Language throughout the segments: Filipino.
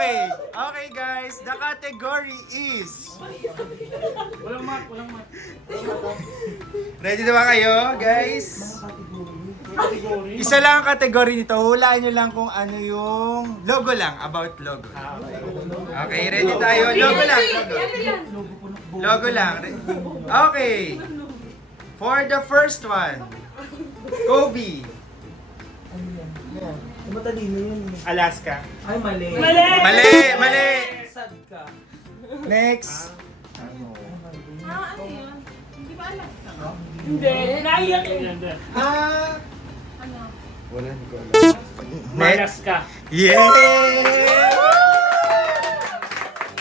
Okay. Okay, guys. The category is... Walang mat, walang mat. Ready na ba kayo, guys? Category. Isa lang ang category nito. Hulaan nyo lang kung ano yung logo lang. About logo. Okay, ready tayo. Logo lang. Logo. Logo lang. Okay. For the first one. Kobe. Matalino yun. Alaska. Ay, mali. Mali! Mali! Sad ka. Next. Ano yun? Hindi ba alam? Hindi. Naiyak yun. Wala, hindi ko alam. Next. Alaska. Yeah!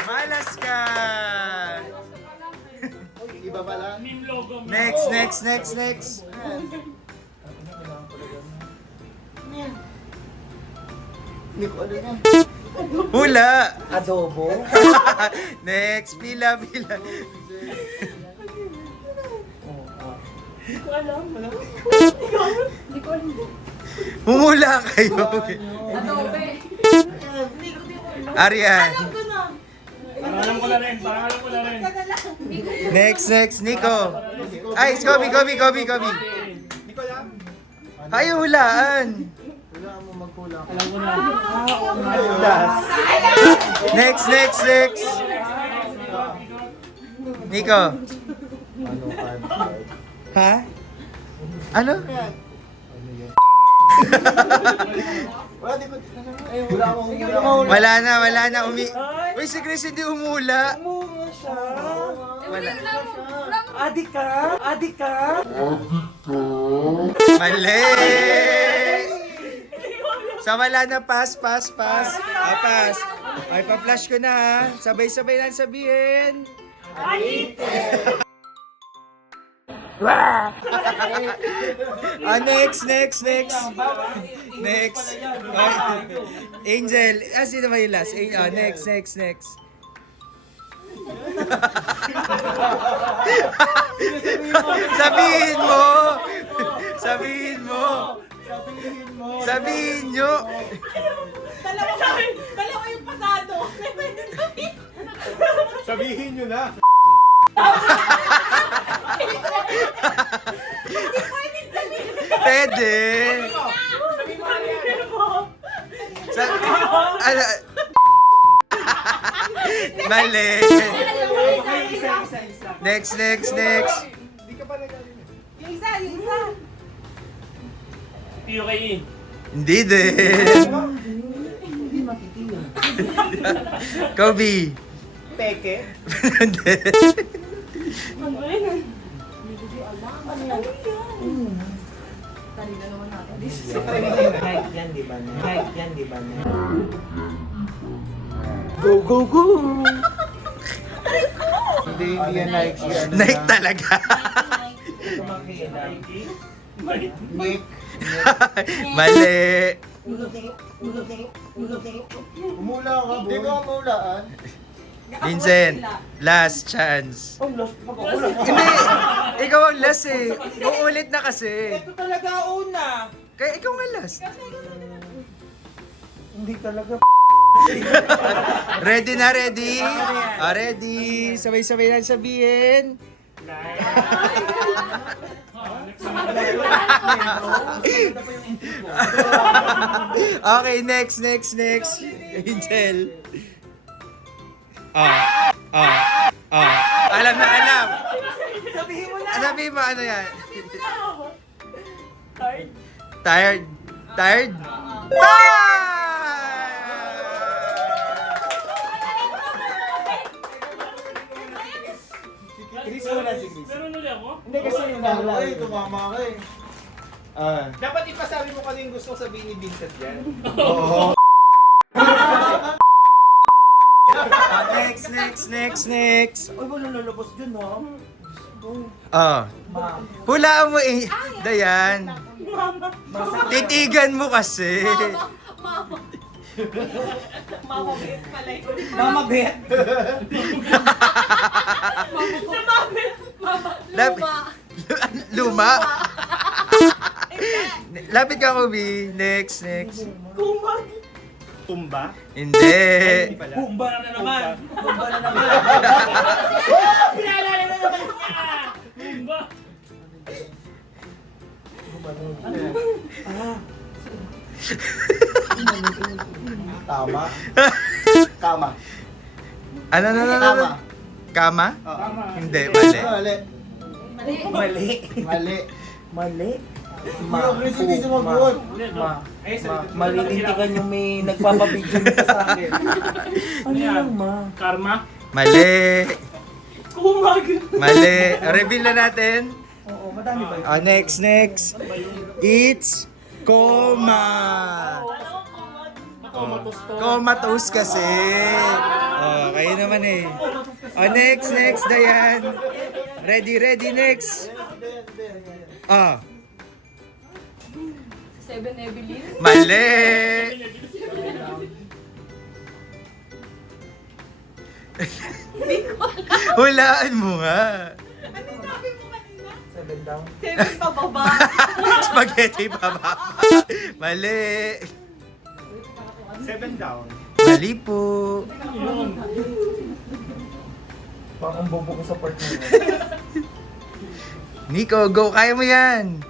Malas ka! Iba pala. Meme logo. Next. Hindi ko alam yan. Hula! Adobo. Next, pila. Hindi ko alam. Hindi ko alam. Humula kayo. Adobe. Arian. Alam ko na. Parang alam ko na rin. Parang alam ko na rin. Next, Nico. Ay, Kobe. Hindi ko alam. Ay, hulaan. Wala mo magkulang. Alam ko na. Next. Nico. Ano, card? Ha? Ano? Ano yan? Wala, di ko. Wala akong Wala na. Uy, si Chris hindi umula. Munga siya. Wala. Adik ka? Mali! So wala na, pass. Ay, pass. Ay, pa-flash ko na ha. Sabay-sabay lang sabihin. Next. Angel. Sino ba yung last? Next. Sabihin mo. Sabihin nyo. Dalawa yung pasado. Sabihin nyo na. Pwede. Ano? Mali. Next. Hindi ka pa nagaling. Yung isa. PUKE. Hindi din. Kobe. Peke. Hindi. Hype yan, di ba? Go! Hindi yan Nike. Ano Nike na? talaga. Nick. Mali. Umula ka. Hindi ko umulaan. Vincent, last chance. Oh, lost pa ako. Hindi, ikaw ang last eh. Uulit na kasi. Ito talaga una. Kaya ikaw nga last. Hindi talaga. Ready na, ready? Ready. Sabay-sabay lang sabihin. Okay, next. Angel. Alam na, alam. Sabihin mo na. Sabihin mo, ano yan? Tired? Tired? Chris muna si Chris. Meron ulit ako? Hindi kasi yung nahula. Ay, tumama ka eh. Dapat ipasabi mo kasi yung gusto ko sabihin ni Vincent yan. Oo. Next. Uy, wala lalabas dyan, ha? Ma'am. Hulaan mo eh. Dayan. Titigan mo kasi. Mama bet pala yun. Mama Bet. Mama Lab- Luma. Lapit ka, Kobe. Next. Kumag. Tumba? Hindi. pala. Bumba na naman. Bumba na naman. Pinaalala na naman niya! Tumba! Tama. Kama. Ano? Tama. Kama? Tama. Hindi, mali. Mali. Mali. Mali. Mali. Chris, hindi sumagot. Malilintikan yung may nagpapabidyo nito sa akin. Ano yan? yan, ma? Karma? Mali. Kumag! Mali. Reveal na natin. Oo, madami ba yun? Next. It's coma. Comatose to. Comatose kasi. Kayo naman eh. Next, Dayan. Ready, next. 7 Evelyn. Mali. Hulaan mo nga. Ano yung sabi mo kanina? 7 down. 7 pababa. Spaghetti pa ba? Mali. 7 down. Mali po. Yun. Parang bobo ko sa part na yun. Nico, go. Kaya mo yan.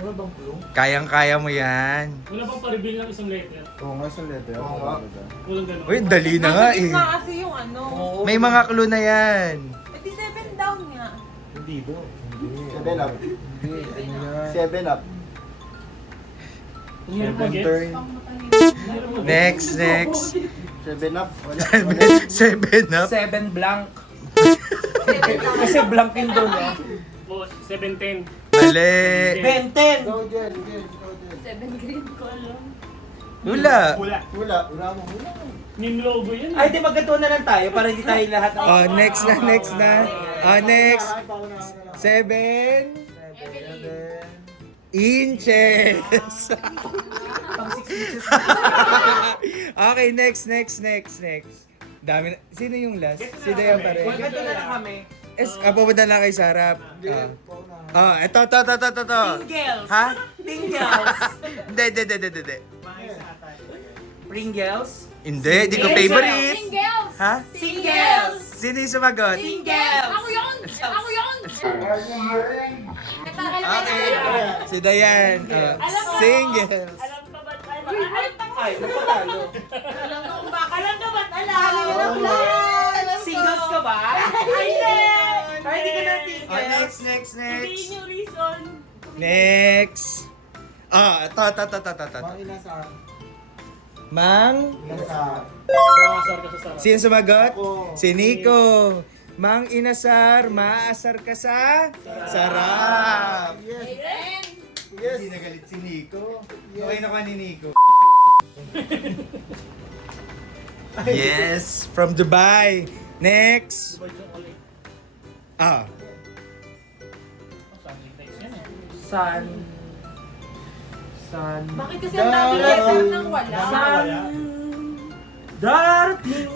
Wala bang clue? Kayang-kaya mo yan. Wala bang pa-reveal ng isang letter? Oo nga sa letter. Oo nga. Walang ganun. Uy, dali na nga Nasa eh. gitna kasi yung ano. Oo. May mga clue na yan. Eh di 7 down nga. Hindi do. Hindi. 7 up. Hindi. Ano yan? 7 up. Hindi mo Seven gets? turn. Next. 7 up. Wala. 7 up. 7 blank. Kasi blank yun doon, no? O, 7-10. Mali. Benten! Go, Jen. Go, Jen. 7 green ko alam. Wala. Wala. Wala mo. Wala. Yung logo yan. Ay, di magkatuwa na lang tayo para hindi tayo lahat ang... Next na. Next. 7 inches. Pang 6 inches. Okay, next. Dami na. Sino yung last? Si Dayan pa rin. Magkatuwa na lang kami. Pupunta lang kay Sarap. Ito. Tingles! Ha? Tingles! Hindi. Pringles? Hindi, di ko favorite. Singles! Ha? Singles! Sino yung sumagot? Singles! Ako yun! Okay. Si Dayan. Singles. Alam pa ba't Ay, magpatalo. Alam ko kung bakit. Alam ko ba't alam? Singles ka ba? Ay, hindi ka na tingles. Next. yung reason. Next. Ito. Mang inasar. Mang? Inasar. Nakasar ka sa sarap. Sino sumagot? Ako. Si Nico. Mang inasar, maasar ka sa sarap. Yes. Hindi nagalit si Nico. Okay na ka ni Nico. Yes, from Dubai. Next. San... Bakit kasi ang dami letter nang wala? San... Darating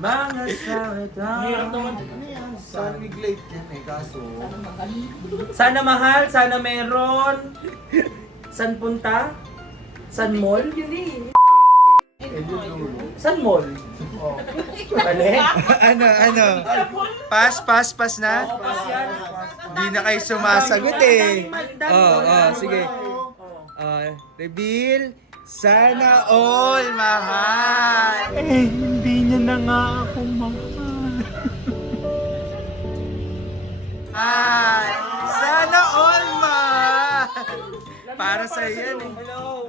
mga salita. Hirap naman. San Miglate yan eh, kaso. Sana mahal, sana meron. San punta? San mall? Yun eh. San mall? Oh. Mali? ano? Pass na? Pas yan. Hindi na kayo sumasagot eh. Sige. Oh. Reveal. Sana all mahal. Hindi niya na nga ako mahal. Sana all mahal. Para sa yan eh. Hello.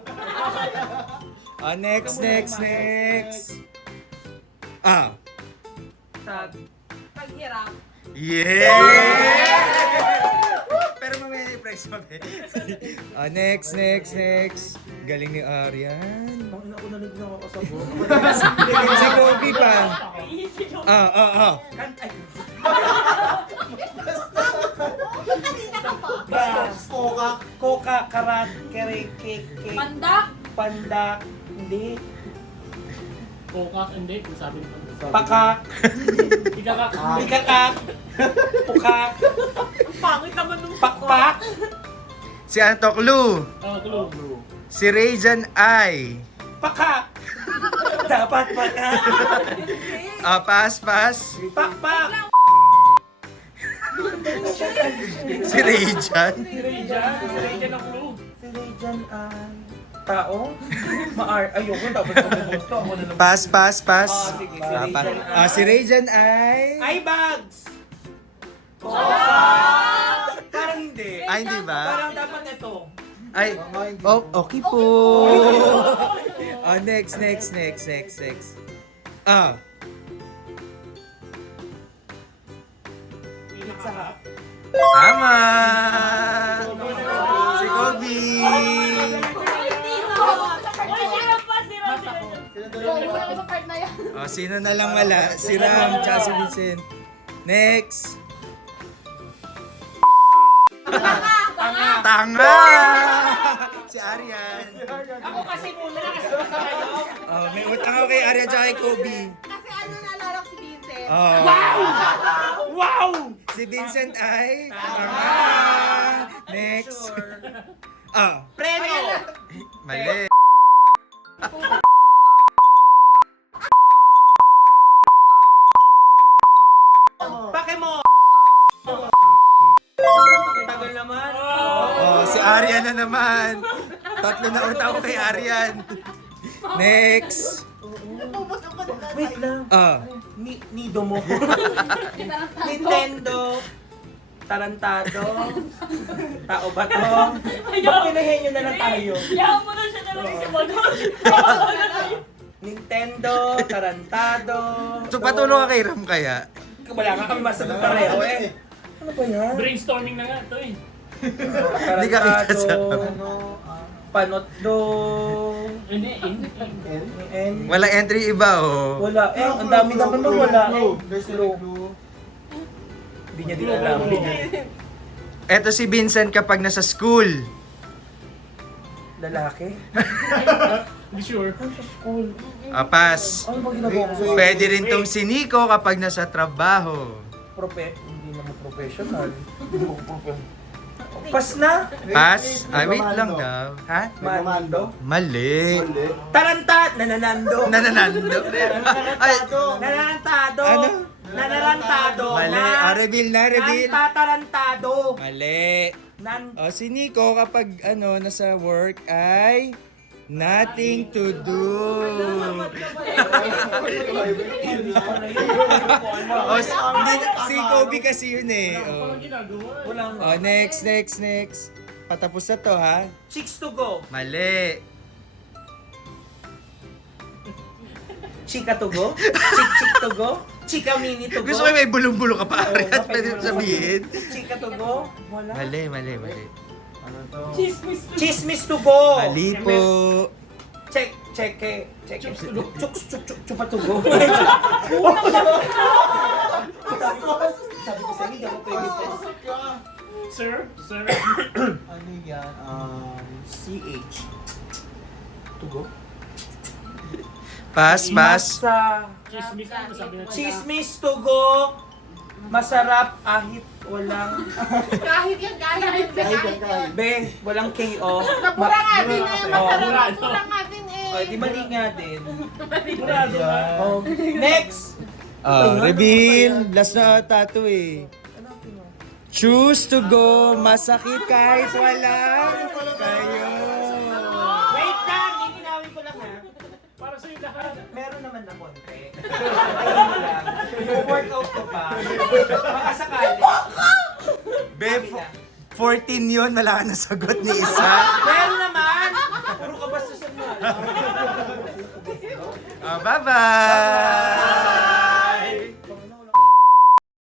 Next. Tag. Paghirap. Yeah! Pero mamaya yung price pa, be. Next. Galing ni Arian. Bakit ako nalagyan ako kasabo? Si Kobe pa. Ay. Coca, karat, kere, cake, Pandak. pandak, hindi. Kokak, hindi. Kung sabi mo. Pakak, Ikakak. ikakak, pukak, Ang pangit naman nung pakpak, Si Antoklu. Clue. Si Rayjan Ay. pakak. Dapat pala. Pass. Pakpak. Si Rayjan. Si Rayjan. Si Rayjan ang clue. Si Rayjan ay... Tao? Ayoko, dapat gusto. Ako na naman. Pass. Sige, si Rayjan ay... Si Rayjan ay... Ay, bags! Parang hindi. Ay, hindi ba? Parang dapat ito. Ay, okay po. Next. Pizza Hut. Tama! Si Kobe! Sino na lang wala? Si Ram, tsaka si Vincent. Next! Tanga! Si Arian. Ako kasi muna kasi tayo. May utang ako kay Arian tsaka kay Kobe. Kasi ano naalala ko si Vincent. Wow! Si Vincent ay... Tanga! Next! Preno! Mali. Pakemo! Tagal naman. Si Arian na naman. Tatlo na utang ko kay Arian. Next! Wait lang. Nido mo. Nintendo. Tarantado. Tao ba to? Bakit pinahin nyo na lang tayo? Yaman mo na siya talaga sa mag- Nintendo, Tarantado. So, patulong ka kay Ram kaya? Wala nga kami masagot pareho eh. Ano ba yan? Brainstorming na nga ito eh. Hindi ka Tarantado. Ano, Panotdo. Hindi, in. Wala entry iba, oh. Wala. Ang dami naman nung wala. There's a clue. Hindi niya din alam. Eto si Vincent kapag nasa school. Lalaki? Hindi sure. Ano sa school? Pass. Ano ba ginagawa ko? Pwede rin tong si Nico kapag nasa trabaho. Hindi naman professional. Hindi mo professional. Pas na? Pass? Wait lang daw. Ha? Mando? Mali. Tarantad! Nananando! Nananando. Ay, Nanarantado! Ano? Nanarantado! mali. Reveal na, reveal. Nantatarantado! Mali. Si Nico kapag nasa work ay nothing to do. Si Kobe kasi yun eh. Walang ginagawa. Walang Next. Patapos na to ha. chicks to go! Mali. Chika to go? Chick to go? Chika mini to go? Gusto ko may bulong-bulong ka pa, Ariat. Oo, Pwede mo sabihin. Chika to go? Wala. Mali. Ano to? Chismis to go! Mali po. Check. Chupa to go. Sabi ko sa inyo, ako pwede. Sir? Ano yan? CH. To go? Pass. Masa. Chismis na sabi na Chismis to go. Masarap ahit walang Kahit yan, kahit yan. be, walang KO. Napura nga din eh. Masarap. Burado. Napura nga din eh. Ay, di mali nga din. Burado ba? Next. Reveal. Last na ata to eh. Choose to go. Masakit kahit walang kayo. Wait lang, ininawin ko lang ha. Para sa'yo lahat. Meron naman na konti. Ayun lang. Yung workout ko pa. Makasakali. Be, 14 yun. Wala ka nasagot ni isa. Meron naman. Puro ka bastusan mo. Bye-bye.